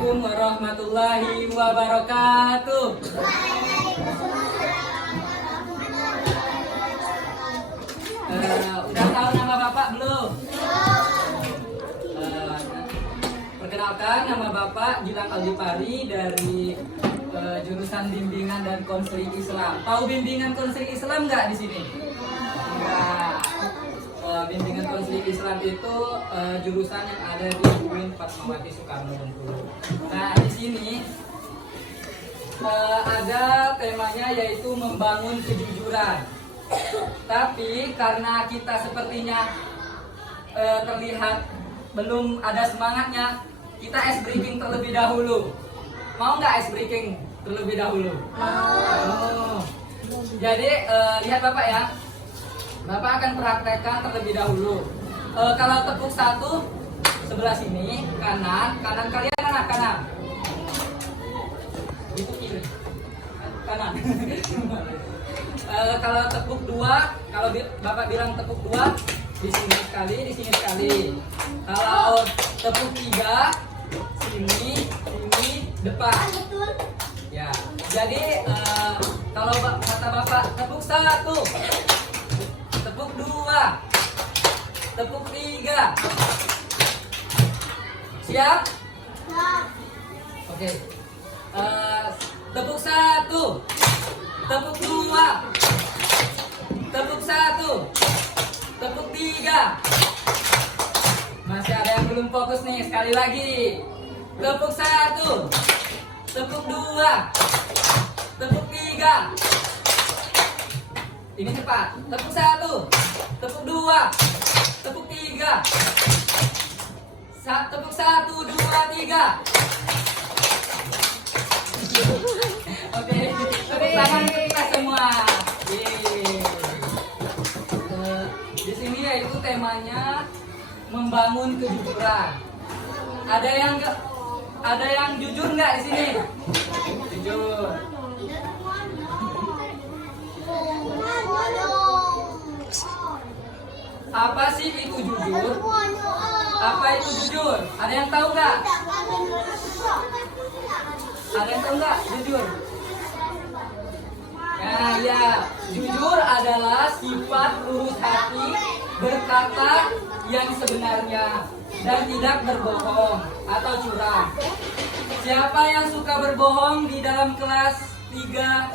Assalamualaikum warahmatullahi wabarakatuh. Udah tahu nama Bapak belum? Perkenalkan, nama Bapak Gilang Al-Jupari dari jurusan Bimbingan dan Konseling Islam. Tahu bimbingan konseling Islam nggak di sini? Enggak. Bimbingan konseling Islam itu jurusan yang ada di UIN Fatmawati Soekarno Bengkulu. Nah, di sini ada temanya yaitu membangun kejujuran. Tapi karena kita sepertinya terlihat belum ada semangatnya, kita ice breaking terlebih dahulu. Mau nggak ice breaking terlebih dahulu? Oh. Jadi lihat Bapak ya. Bapak akan praktekkan terlebih dahulu. Kalau tepuk satu sebelah sini kanan kalian kanan. Itu kiri. Kanan. Kalau tepuk dua, kalau Bapak bilang tepuk dua, di sini sekali. Kalau tepuk tiga, sini, depan. Ya. Jadi kalau kata Bapak tepuk satu, tepuk dua, tepuk tiga. Siap? Oke. Tepuk satu, tepuk dua, tepuk satu, tepuk tiga. Masih ada yang belum fokus nih, sekali lagi. Tepuk satu, tepuk dua, tepuk tiga. Ini cepat. Tepuk satu, tepuk dua, tepuk tiga. Tepuk satu, dua, tiga. Oke, tepuk tangan kita semua. Di sini yaitu temanya membangun kejujuran. Ada yang jujur nggak di sini? Jujur. Apa sih itu jujur? Apa itu jujur? Ada yang tahu nggak? Ada yang tahu nggak jujur? Ya, jujur adalah sifat lurus hati, berkata yang sebenarnya dan tidak berbohong atau curang. Siapa yang suka berbohong di dalam kelas 3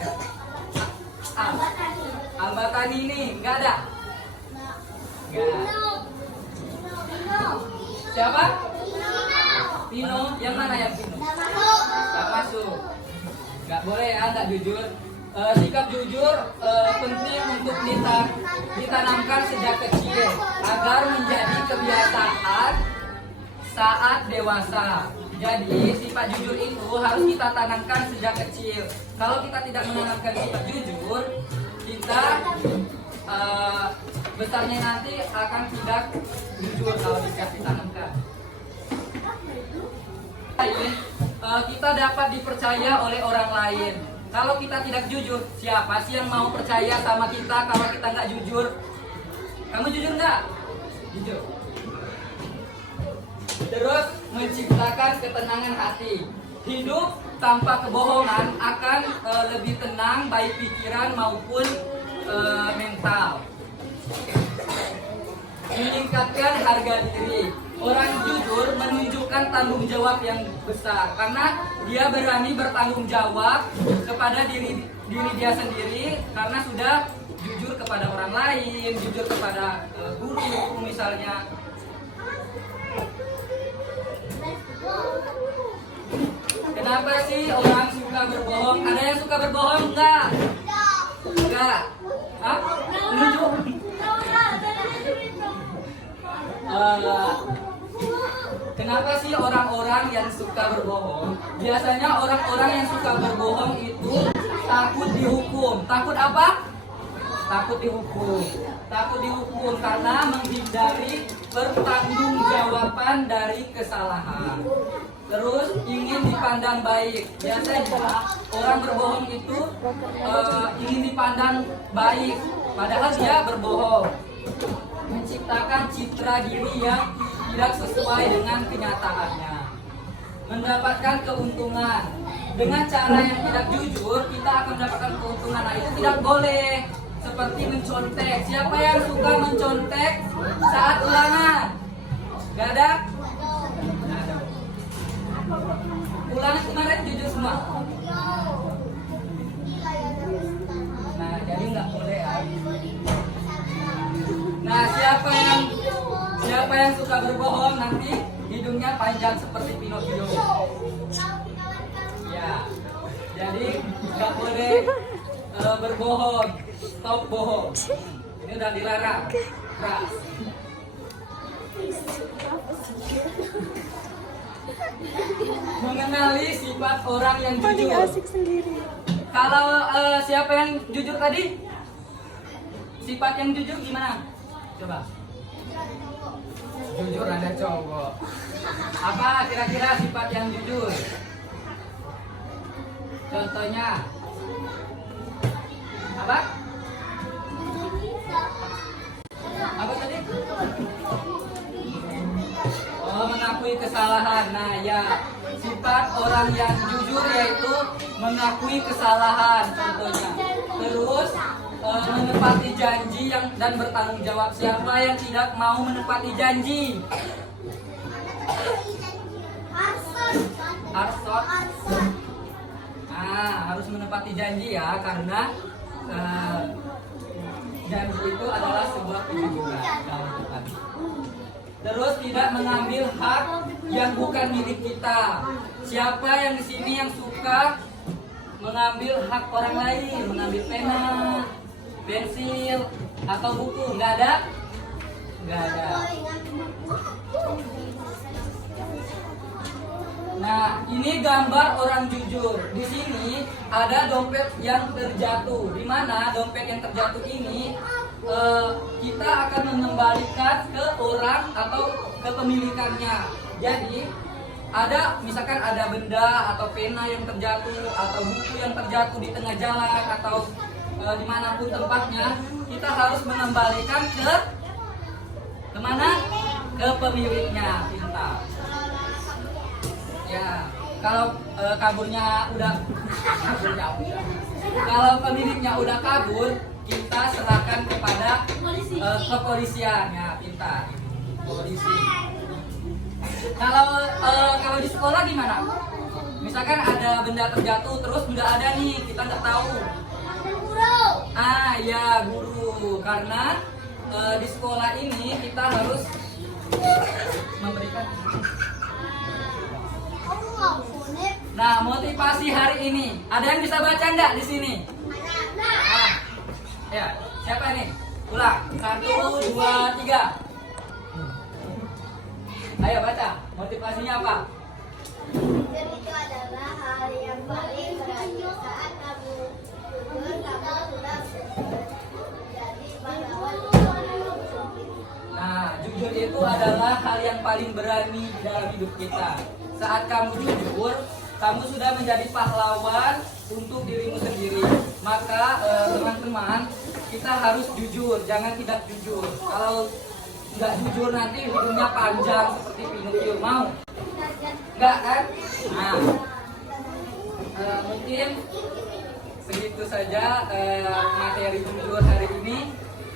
Al-Batani ini? Nggak ada? Nggak. Siapa? Pino. Yang mana yang Pino? Nggak masuk. Nggak boleh ya, nggak jujur. Sikap jujur penting untuk ditanamkan sejak kecil agar menjadi kebiasaan saat dewasa. Jadi sifat jujur itu harus kita tanamkan sejak kecil. Kalau kita tidak menanamkan sifat jujur, kita besarnya nanti akan tidak jujur kalau tidak ditanamkan. Kita dapat dipercaya oleh orang lain. Kalau kita tidak jujur, siapa sih yang mau percaya sama kita kalau kita nggak jujur? Kamu jujur nggak? Jujur. Terus menciptakan ketenangan hati. Hidup tanpa kebohongan akan lebih tenang, baik pikiran maupun mental. Meningkatkan harga diri. Orang jujur menunjukkan tanggung jawab yang besar karena dia berani bertanggung jawab kepada diri dia sendiri karena sudah jujur kepada orang lain, jujur kepada guru misalnya. Kenapa sih orang suka berbohong? Ada yang suka berbohong enggak? Enggak. Hah? Menunjuk. Kenapa sih orang-orang yang suka berbohong? Biasanya orang-orang yang suka berbohong itu takut dihukum. Takut apa? Takut dihukum. Takut dihukum karena menghindari pertanggungjawaban dari kesalahan. Terus ingin dipandang baik. Biasanya orang berbohong itu ingin dipandang baik, padahal dia berbohong. Menciptakan citra diri yang tidak sesuai dengan kenyataannya. mendapatkan keuntungan. Dengan cara yang tidak jujur, kita akan mendapatkan keuntungan. Nah, itu tidak boleh. Seperti mencontek. Siapa yang suka mencontek saat ulangan? Gak ada? Gak ada. Ulangan kemarin jujur semua. Nah, jadi nggak boleh ya. Nah, siapa yang suka berbohong nanti hidungnya panjang seperti Pinocchio. Ya, jadi nggak boleh berbohong. Stop bohong. Ini udah dilarang. Keras. Mengenali sifat orang yang jujur. Asik sendiri. Kalau siapa yang jujur tadi? Sifat yang jujur gimana? Coba. Jujur ada cowok. Apa kira-kira sifat yang jujur? Contohnya apa? Apa tadi? Oh, mengakui kesalahan. Nah, ya, sifat orang yang jujur yaitu mengakui kesalahan contohnya. Terus menepati janji dan bertanggung jawab. Siapa yang tidak mau menepati janji? Harus menepati janji ya, karena janji itu adalah sebuah kejujuran. Terus tidak mengambil hak yang bukan milik kita. Siapa yang di sini yang suka mengambil hak orang lain, mengambil pena, pensil, atau buku? Nggak ada? Nggak ada. Nah, ini gambar orang jujur. Di sini ada dompet yang terjatuh. Di mana dompet yang terjatuh ini kita akan mengembalikan ke orang atau ke pemilikannya. Jadi misalkan ada benda atau pena yang terjatuh atau buku yang terjatuh di tengah jalan atau dimanapun tempatnya, kita harus mengembalikan ke kemana? Ke pemiliknya. Pintar. Ya, kalau kalau pemiliknya udah kabur, kita serahkan kepada kepolisian. Ya, pintar. Polisi. Kalau di sekolah gimana? Misalkan ada benda terjatuh terus nggak ada nih, kita nggak tahu. Ya, guru. Karena di sekolah ini kita harus memberikan. Nah, motivasi hari ini, ada yang bisa baca nggak di sini? Ya, siapa ini? Ulang. 1, 2, 3. Ayo baca. Motivasinya apa? Jujur itu adalah hal yang paling berarti saat kamu jujur, kamu sudah menjadi pahlawan. Nah, jujur itu adalah hal yang paling berani dalam hidup kita. Saat kamu jujur, kamu sudah menjadi pahlawan untuk dirimu sendiri. Maka teman-teman, kita harus jujur, jangan tidak jujur. Kalau nggak jujur nanti hidungnya panjang seperti Pinocchio. Mau? Nggak kan? Nah, mungkin segitu saja materi jujur hari ini.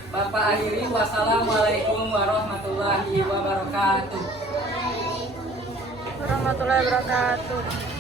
Bapak akhiri, wassalamualaikum warahmatullahi wabarakatuh. Warahmatullahi wabarakatuh.